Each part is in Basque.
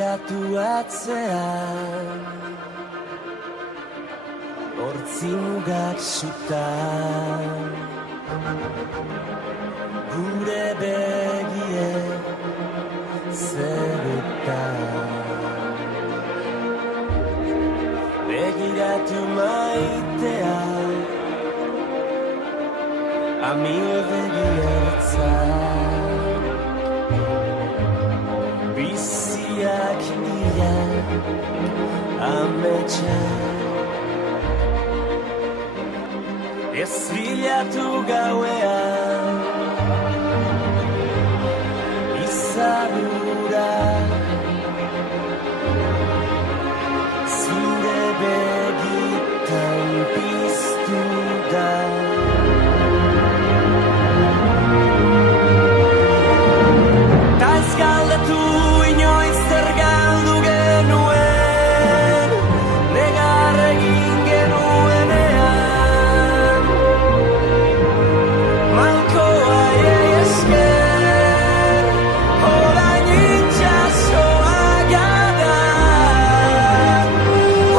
Begiratu atzean hortzi mugak sutan gure begie zeretan begiratu maitea amil begiertzan biziak ia ametxan ez bilatu gauean izarura zure begitan piztu da ta ez galdetu inoiz zer galdu genuen negar egin genuenean malkoa esker orain itxasoa gara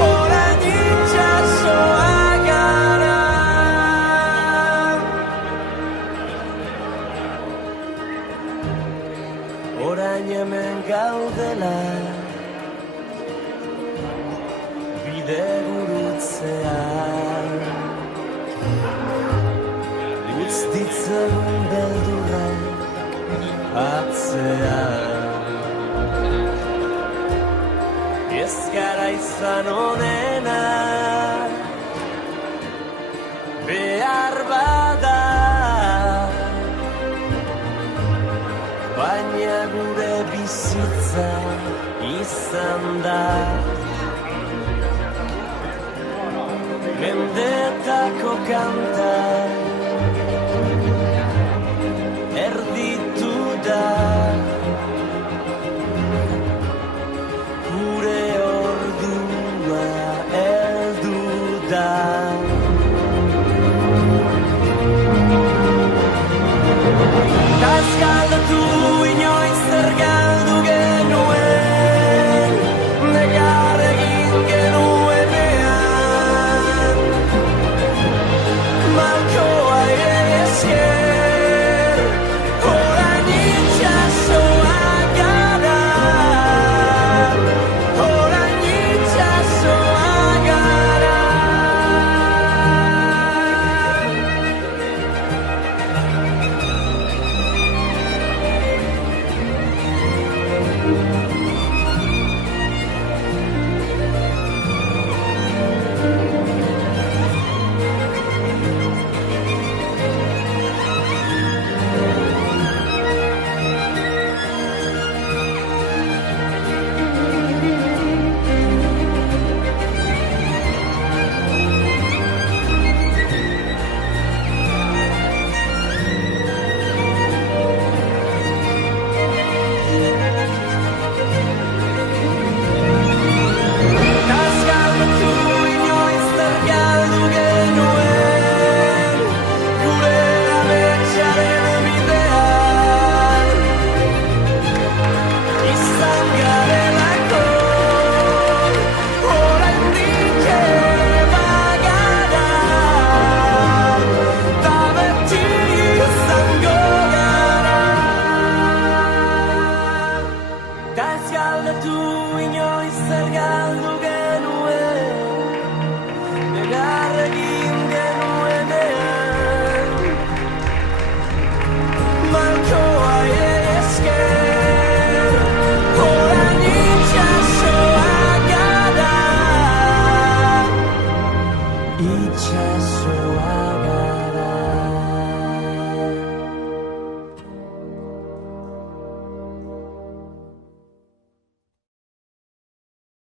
orain itxasoa gara orain hemen gaudela bide gurutzean utz ditzagun beldurrak atzean ez gara izan onena behar bada baina gure bizitza izan da mendetako kanta erditu da gure ordua heldu da ta ez galdetu inoiz